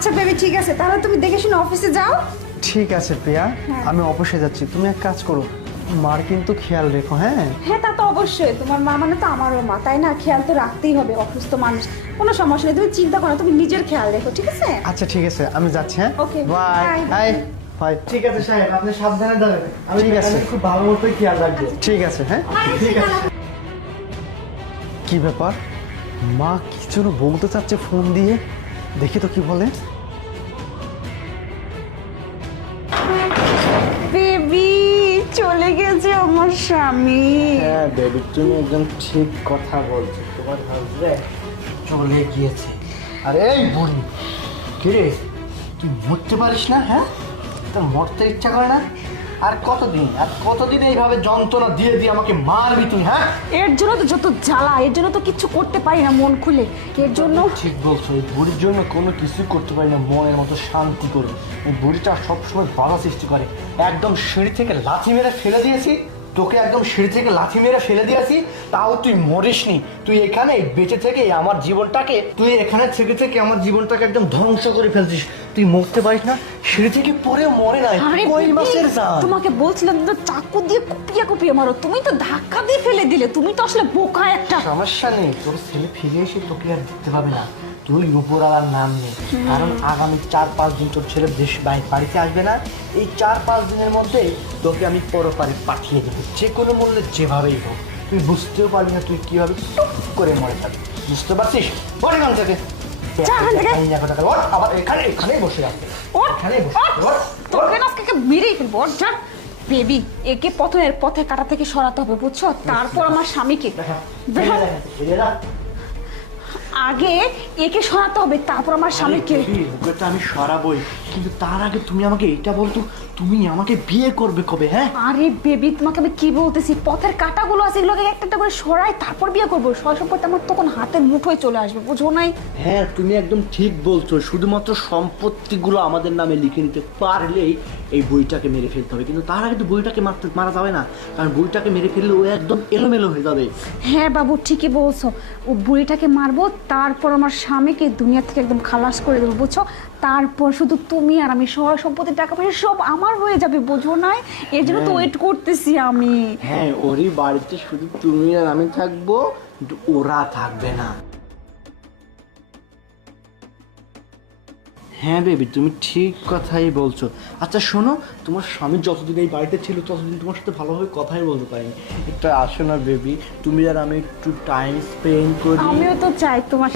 আচ্ছা বেবি ঠিক আছে। তাহলে তুমি দেখে শুনে অফিসে যাও। ঠিক আছে প্রিয়া হ্যাঁ। আমি অফিসে যাচ্ছি। তুমি এক কাজ করো মার কিন্তু খেয়াল রেখো হ্যাঁ? হ্যাঁ তা তো অবশ্যই। তোমার মা মানে তো আমারও মা তাই না? খেয়াল তো রাখতেই হবে অসুস্থ মানুষ। কোনো সমস্যা নেই তুমি চিন্তা করো তুমি নিজের খেয়াল রেখো ঠিক আছে? আচ্ছা ঠিক আছে আমি যাচ্ছি হ্যাঁ? Okay, বাই বাই বাই ঠিক আছে সাহেব আপনি সাবধানে যাবেন। আমি ঠিক আছে। খুব ভালো মতোই খেয়াল রাখব। ঠিক আছে হ্যাঁ? ঠিক আছে। কি ব্যাপার? মা কি যেন বলতে চাচ্ছে ফোন দিয়ে? দেখি তো কি বলে। বেবি চলে গেছে আমার স্বামী। হ্যাঁ বেবি তুমি একদম ঠিক কথা বলছো। তোমার হাজব্যান্ড চলে গিয়েছে। আরে এই বুড়ি কিরে? তুই মরতে পারিস না হ্যাঁ? তোর মরতে ইচ্ছা করে না? আর কতদিন? আর কতদিন এইভাবে যন্ত্রণা দিয়ে দিয়ে আমাকে মারবি তুই হ্যাঁ? এর জন্য তো যত জ্বালা এর জন্য তো কিছু করতে পারি না মন খুলে। এর জন্য ঠিক বলছো এই বুড়ির জন্য কোনো কিছুই করতে পারি না মনের মতো শান্তি করে। এই বুড়িটা সবসময় বাধা সৃষ্টি করে। একদম সিঁড়ি থেকে লাথি মেরে ফেলে দিয়েছি তোকে একদম সিঁড়ি থেকে লাথি মেরে ফেলে দিয়েছি তাও তুই মরিসনি। তুই এখানে বেঁচে থেকে আমার জীবনটাকে তুই এখানে থেকে থেকে আমার জীবনটাকে একদম ধ্বংস করে ফেলছিস। তুই মরতে পারিস না সিঁড়ি থেকে পড়ে মরে নাই আরে কই মাসের জান? তোমাকে বলছিলাম তো চাকু দিয়ে কুপিয়ে কুপিয়ে মারো তুমি তো ধাক্কা দিয়ে ফেলে দিলে তুমি তো আসলে বোকা একটা। সমস্যা নেই তোর ছেলে ফিরে এসে তোকে আর দেখতে পাবে না। তুই উপরওয়ালার নাম নেই কারণ আগামী চার পাঁচ দিন তোর ছেলে দেশ বাড়ি বাড়িতে আসবে না। এই চার পাঁচ দিনের মধ্যে তোকে আমি পরপারে পাঠিয়ে দেবো। যে কোনো মূল্যে যেভাবেই হোক। তুই বুঝতেও পারবি না তুই কীভাবে করে মরে যাবি। বুঝতে পারছিস? বল এখান থেকে। এখান এখানে বসে না আজকে মেরেই ফেলব। যা। বেবি একে পথের পথে কাটা থেকে সরাতে হবে বুঝছ? তারপর আমার স্বামীকে। আগে একে সরাতে হবে, তারপর আমার স্বামীকে। আমি সরাবই, কিন্তু তার আগে তুমি আমাকে এটা বলতো তুমি আমাকে বিয়ে করবে কবে হ্যাঁ? আরে বেবি তোমাকে আমি কি বলতেছি? পথের কাটাগুলো আছে এগুলোকে একটা একটা করে সরাই তারপর বিয়ে করব। সয় সম্পত্তি আমার তখন হাতের মুঠোয় চলে আসবে বুঝো নাই? হ্যাঁ তুমি একদম ঠিক বলছো। শুধুমাত্র সম্পত্তিগুলো আমাদের নামে লিখে নিতে পারলেই এই বইটাকে মেরে ফেলতে হবে। কিন্তু তার আগে তো বইটাকে মারতে মারা যাবে না। কারণ বইটাকে মেরে ফেললে ও একদম এলোমেলো হয়ে যাবে। হ্যাঁ বাবু ঠিকই বলছো। ও বুড়িটাকে মারবো তারপর আমার স্বামীকে দুনিয়া থেকে একদম খালাস করে দেবো বুঝছ? তারপর শুধু তুমি আর আমি সহ সম্পত্তির টাকা পয়সা সব আমার হয়ে যাবে বোঝো নাই? এর জন্য তো ওয়েট করতেছি আমি। হ্যাঁ ওরই বাড়িতে শুধু তুমি আর আমি থাকব ওরা থাকবে না। হ্যাঁ বেবি তুমি ঠিক কথাই বলছো। আচ্ছা শোনো তোমার স্বামী যতদিন এই বাড়িতে ছিল ততদিন তোমার সাথে ভালোভাবে কথাই বলতে পারিনি। একটা আসো না বেবি তুমি আর আমি একটু টাইম স্পেন্ড করি। আমিও তো চাই তোমার!